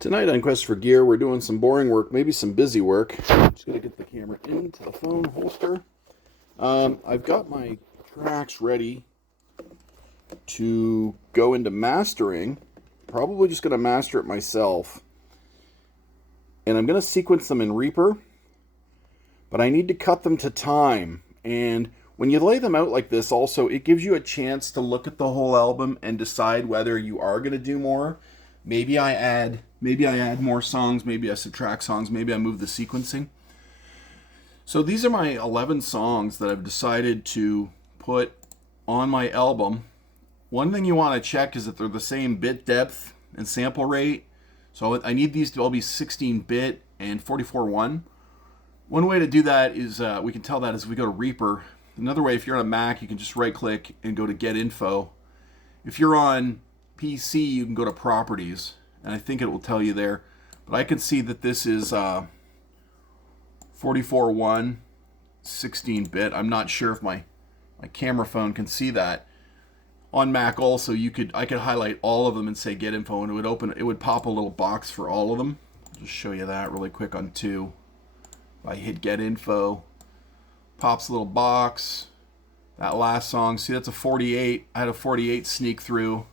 Tonight on Quest for Gear, we're doing some boring work, maybe some busy work. I'm just going to get the camera into the phone holster. I've got my tracks ready to go into mastering. Probably just going to master it myself. And I'm going to sequence them in Reaper. But I need to cut them to time. And when you lay them out like this, also, it gives you a chance to look at the whole album and decide whether you are going to do more. Maybe I add more songs, maybe I subtract songs, maybe I move the sequencing. So these are my 11 songs that I've decided to put on my album. One thing you want to check is that they're the same bit depth and sample rate. So I need these to all be 16-bit and 44.1. One way to do that is, we can tell that as we go to Reaper. Another way, if you're on a Mac, you can just right-click and go to Get Info. If you're on PC, you can go to Properties, and I think it will tell you there. But I can see that this is 44.1, 16-bit. I'm not sure if my camera phone can see that. On Mac also, I could highlight all of them and say Get Info, and it would pop a little box for all of them. I'll just show you that really quick on 2. If I hit Get Info, pops a little box. That last song, see, that's a 48. I had a 48 sneak through.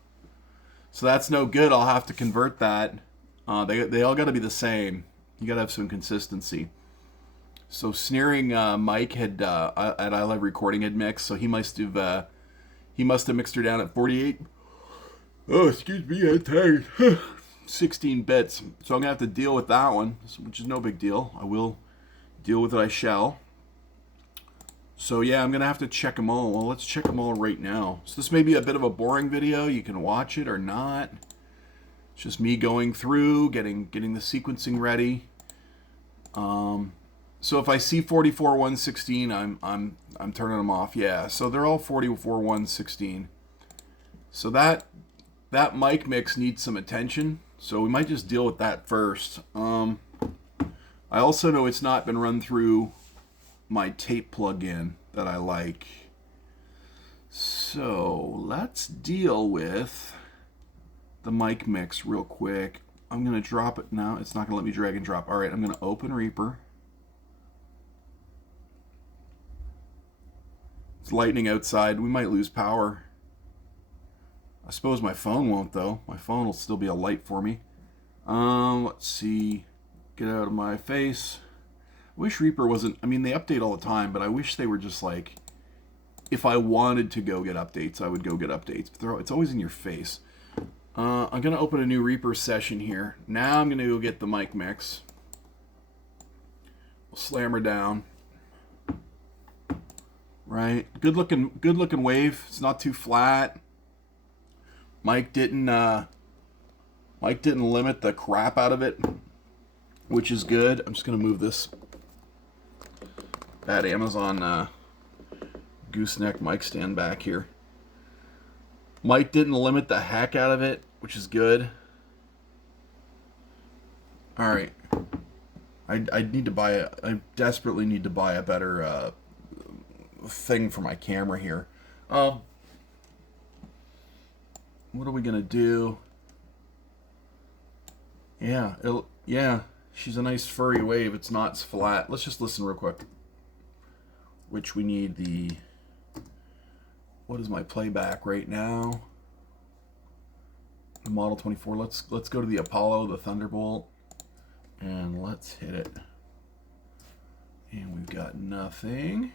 So that's no good. I'll have to convert that. They all got to be the same. You got to have some consistency. So Sneering Mike had at I Love Recording had mixed, so he must have mixed her down at 48. Oh, excuse me, I'm tired. 16 bits. So I'm gonna have to deal with that one, which is no big deal. I will deal with it. I shall. So yeah, I'm gonna have to check them all. Well, let's check them all right now. So this may be a bit of a boring video. You can watch it or not. It's just me going through, getting the sequencing ready. So if I see 44.116, I'm turning them off. Yeah, so they're all 44.116. So that mic mix needs some attention. So we might just deal with that first. I also know it's not been run through my tape plugin that I like. So let's deal with the mic mix real quick. I'm going to drop it now. It's not going to let me drag and drop. All right, I'm going to open Reaper. It's lightning outside. We might lose power. I suppose my phone won't, though. My phone will still be a light for me. Let's see. Get out of my face. I wish Reaper wasn't... I mean, they update all the time, but I wish they were just like... If I wanted to go get updates, I would go get updates. But it's always in your face. I'm going to open a new Reaper session here. Now I'm going to go get the mic mix. We'll slam her down. Right? Good looking wave. It's not too flat. Mike didn't limit the crap out of it, which is good. I'm just going to move this bad Amazon gooseneck mic stand back here. Mike didn't limit the heck out of it, which is good. All right. I desperately need to buy a better thing for my camera here. What are we gonna do? Yeah, she's a nice furry wave. It's not flat. Let's just listen real quick. Which we need the... What is my playback right now? The Model 24. Let's go to the Apollo, the Thunderbolt, and let's hit it. And we've got nothing,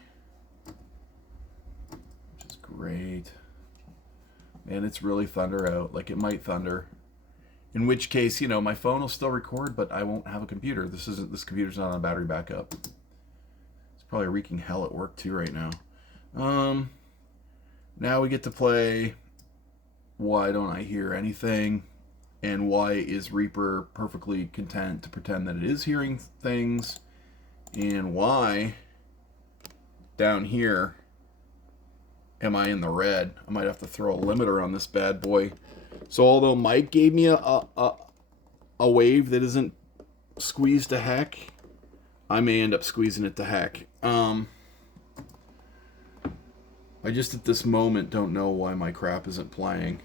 which is great. Man, it's really thunder out. Like, it might thunder. In which case, my phone will still record, but I won't have a computer. This computer's not on a battery backup. It's probably wreaking hell at work too right now. Now we get to play Why Don't I Hear Anything? And why is Reaper perfectly content to pretend that it is hearing things? And why down here am I in the red? I might have to throw a limiter on this bad boy. So although Mike gave me a wave that isn't squeezed to heck, I may end up squeezing it to heck. I just at this moment don't know why my crap isn't playing.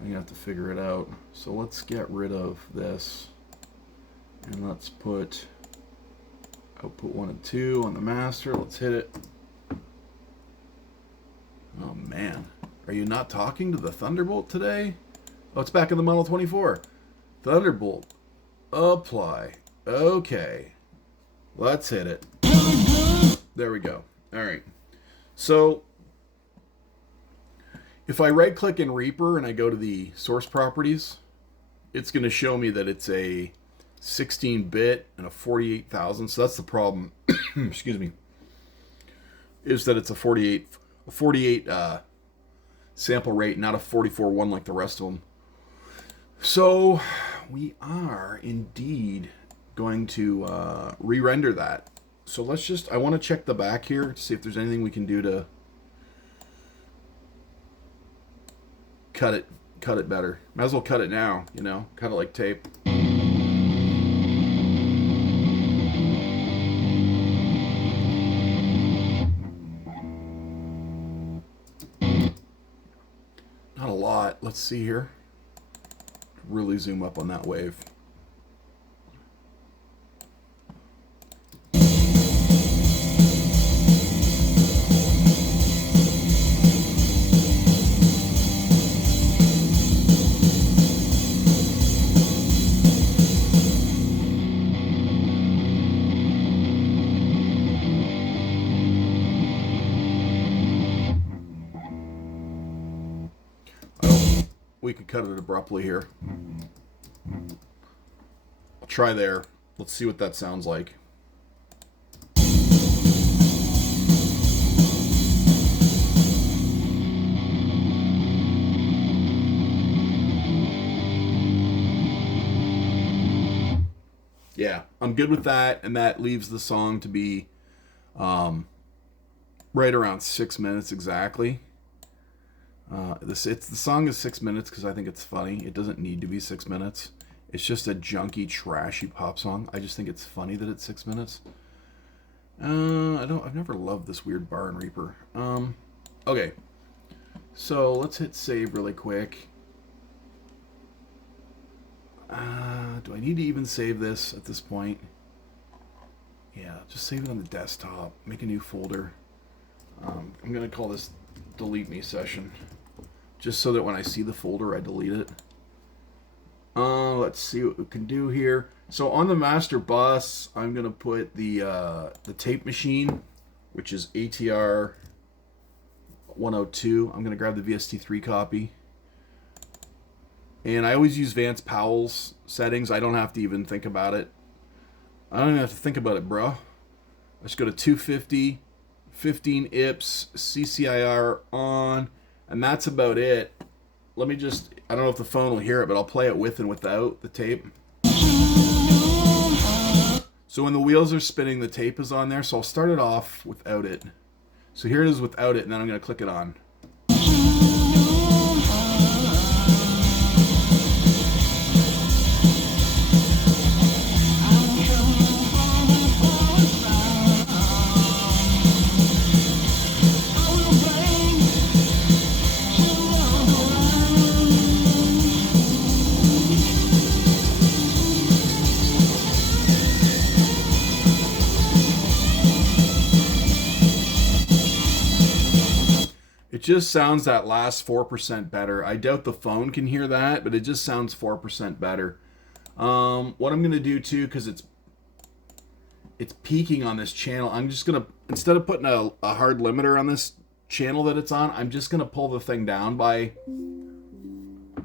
I'm gonna have to figure it out. So let's get rid of this, and let's put output 1 and 2 on the master. Let's hit it. Oh man, are you not talking to the Thunderbolt today? Oh, it's back in the Model 24. Thunderbolt, apply. Okay, let's hit it. There we go. All right. So if I right click in Reaper and I go to the source properties, it's going to show me that it's a 16-bit and a 48,000. So that's the problem. Excuse me. Is that it's a 48 sample rate, not a 44.1 like the rest of them. So we are indeed going to re-render that. So let's just, I want to check the back here to see if there's anything we can do to cut it better. Might as well cut it now, you know, cut it like tape. Not a lot. Let's see here. Really zoom up on that wave. We could cut it abruptly here. I'll try there. Let's see what that sounds like. Yeah, I'm good with that, and that leaves the song to be right around 6 minutes exactly. The song is 6 minutes because I think it's funny. It doesn't need to be 6 minutes. It's just a junky, trashy pop song. I just think it's funny that it's 6 minutes. I've never loved this weird bar and Reaper. Okay, so let's hit save really quick. Do I need to even save this at this point? Yeah, just save it on the desktop. Make a new folder. I'm gonna call this delete me session, just so that when I see the folder I delete it. Let's see what we can do here. So on the master bus I'm gonna put the tape machine, which is ATR 102. I'm gonna grab the VST3 copy, and I always use Vance Powell's settings. I don't have to even think about it. I don't even have to think about it, bro. Let's go to 250, 15 IPS, CCIR on, and that's about it. Let me just, I don't know if the phone will hear it, but I'll play it with and without the tape. So when the wheels are spinning, the tape is on there, so I'll start it off without it. So here it is without it, and then I'm going to click it on. It just sounds that last 4% better. I doubt the phone can hear that, but it just sounds 4% better. What I'm going to do too, because it's peaking on this channel, I'm just going to, instead of putting a hard limiter on this channel that it's on, I'm just going to pull the thing down by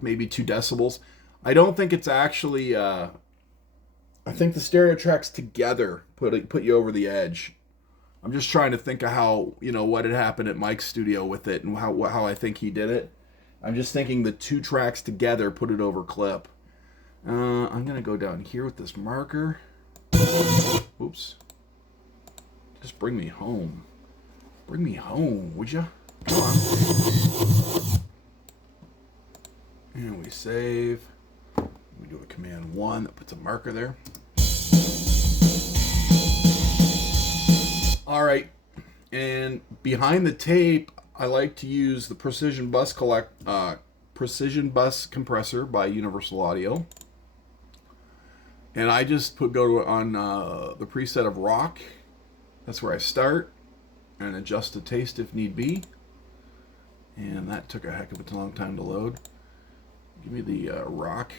maybe 2 decibels. I don't think it's actually, I think the stereo tracks together put you over the edge. I'm just trying to think of how, you know, what had happened at Mike's studio with it and how I think he did it. I'm just thinking the 2 tracks together put it over clip. I'm going to go down here with this marker. Oops. Just bring me home. Bring me home, would ya? Come on. And we save. We do a command 1 that puts a marker there. All right, and behind the tape, I like to use the Precision Bus Precision Bus Compressor by Universal Audio. And I just go on the preset of rock. That's where I start, and adjust the taste if need be. And that took a heck of a long time to load. Give me the rock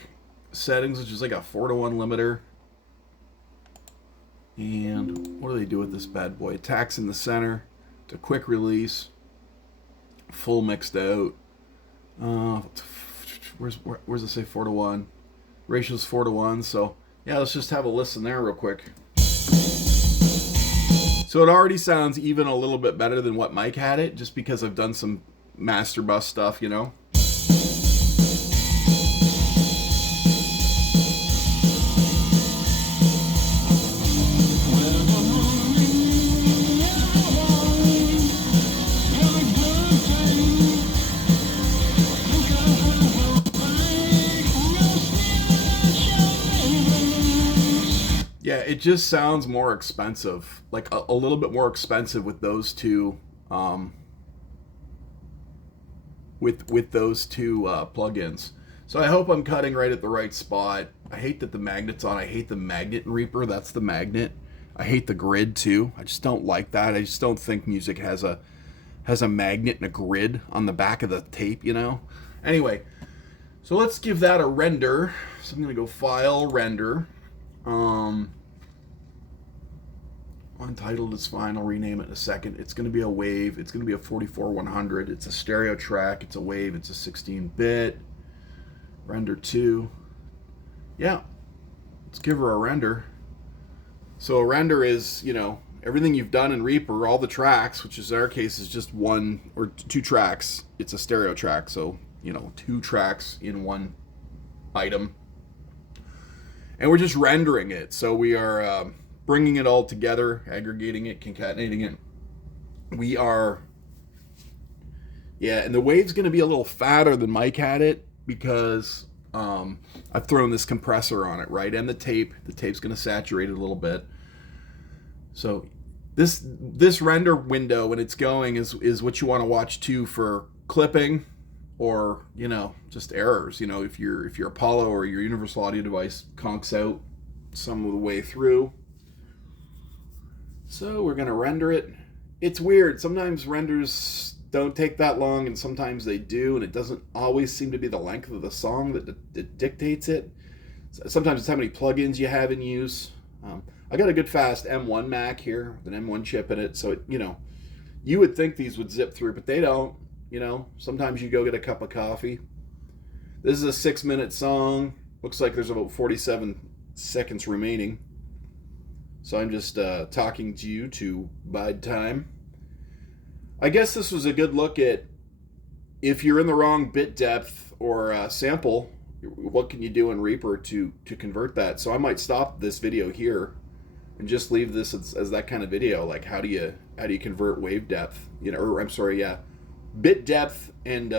settings, which is like a 4-to-1 limiter. And what do they do with this bad boy? Attacks in the center. It's a quick release. Full mixed out. Where's it say 4-to-1? Ratio's 4-to-1. So yeah, let's just have a listen there real quick. So it already sounds even a little bit better than what Mike had it, just because I've done some master bus stuff, you know. Yeah, it just sounds more expensive, like a little bit more expensive with those two, with those two plugins. So I hope I'm cutting right at the right spot. I hate that the magnet's on. I hate the magnet in Reaper. That's the magnet. I hate the grid too. I just don't like that. I just don't think music has a magnet and a grid on the back of the tape, you know. Anyway, so let's give that a render. So I'm gonna go File, Render. Untitled is fine. I'll rename it in a second. It's going to be a wave. It's going to be a 44-100. It's a stereo track. It's a wave. It's a 16-bit. Render 2. Yeah. Let's give her a render. So a render is, you know, everything you've done in Reaper, all the tracks, which is in our case is just one or two tracks. It's a stereo track. So, you know, 2 tracks in one item. And we're just rendering it. So we are bringing it all together, aggregating it, concatenating it. We are, yeah, and the wave's going to be a little fatter than Mike had it because I've thrown this compressor on it, right? And the tape's going to saturate it a little bit. So this render window when it's going is what you want to watch too for clipping, or, you know, just errors. You know, if your Apollo or your Universal Audio device conks out some of the way through. So we're going to render it. It's weird. Sometimes renders don't take that long, and sometimes they do, and it doesn't always seem to be the length of the song that dictates it. Sometimes it's how many plugins you have in use. I got a good fast M1 Mac here with an M1 chip in it, so it, you know, you would think these would zip through, but they don't. You know, sometimes you go get a cup of coffee. This is a 6-minute song. Looks like there's about 47 seconds remaining. So I'm just talking to you to bide time. I guess this was a good look at if you're in the wrong bit depth or sample, what can you do in Reaper to convert that? So I might stop this video here and just leave this as that kind of video. Like how do you convert wave depth? You know, or I'm sorry, yeah. Bit depth and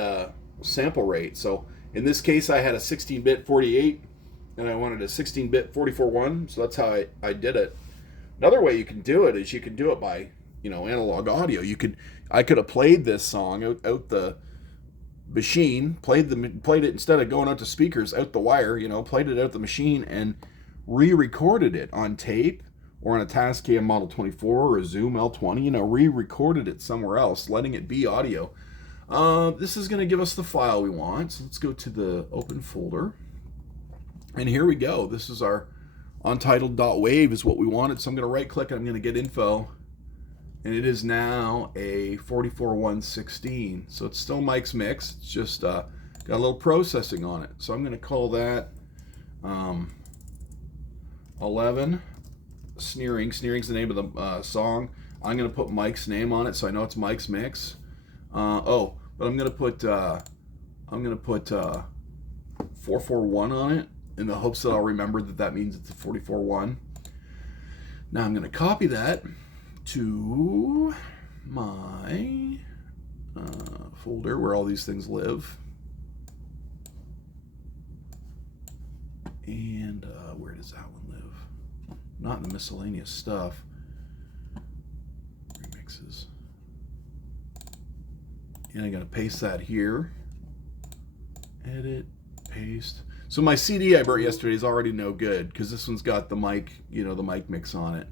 sample rate. So in this case, I had a 16-bit 48, and I wanted a 16-bit 44.1. So that's how I did it. Another way you can do it is you can do it by, you know, analog audio. I could have played this song out the machine, played it instead of going out to speakers out the wire. You know, played it out the machine and re-recorded it on tape or on a Tascam Model 24 or a Zoom L20. You know, re-recorded it somewhere else, letting it be audio. This is going to give us the file we want. So let's go to the open folder. And here we go. This is our untitled.wave is what we wanted. So I'm going to right click and I'm going to get info. And it is now a 44.116. So it's still Mike's mix. It's just got a little processing on it. So I'm going to call that 11 Sneering. Sneering's the name of the song. I'm going to put Mike's name on it so I know it's Mike's mix. But I'm going to put 441 on it in the hopes that I'll remember that means it's a 44.1. Now I'm going to copy that to my folder where all these things live. And where does that one live? Not in the miscellaneous stuff. Remixes. And I'm going to paste that here. edit, paste. So my CD I burnt yesterday is already no good because this one's got the mic, the mic mix on it.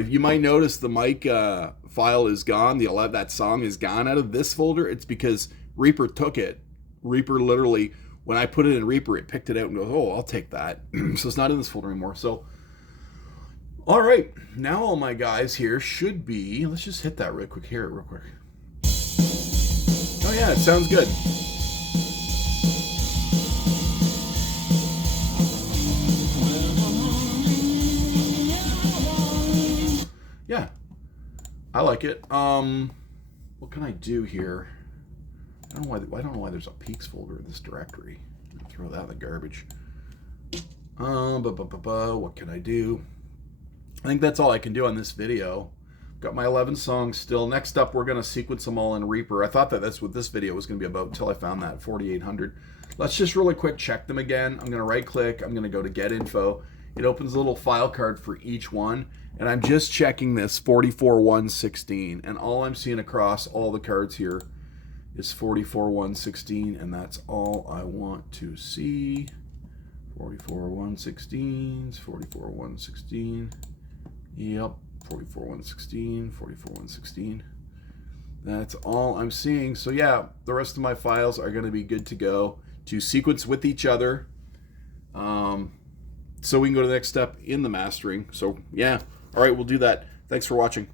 If you might notice the mic file is gone, that song is gone out of this folder. It's because Reaper took it. Reaper literally, when I put it in Reaper, it picked it out and goes, oh, I'll take that. So it's not in this folder anymore. So, all right, now all my guys here should be, let's just hit that real quick. Hear it real quick. Oh yeah, it sounds good. Yeah, I like it. What can I do here? I don't know why there's a Peaks folder in this directory. Throw that in the garbage. What can I do? I think that's all I can do on this video. Got my 11 songs still. Next up, we're going to sequence them all in Reaper. I thought that's what this video was going to be about until I found that 4800. Let's just really quick check them again. I'm going to right click. I'm going to go to Get Info. It opens a little file card for each one. And I'm just checking this 44116. And all I'm seeing across all the cards here is 44116. And that's all I want to see. 44116, 44116. Yep, 44116, 44116. That's all I'm seeing. So yeah, the rest of my files are going to be good to go to sequence with each other. So we can go to the next step in the mastering. So yeah, all right, we'll do that. Thanks for watching.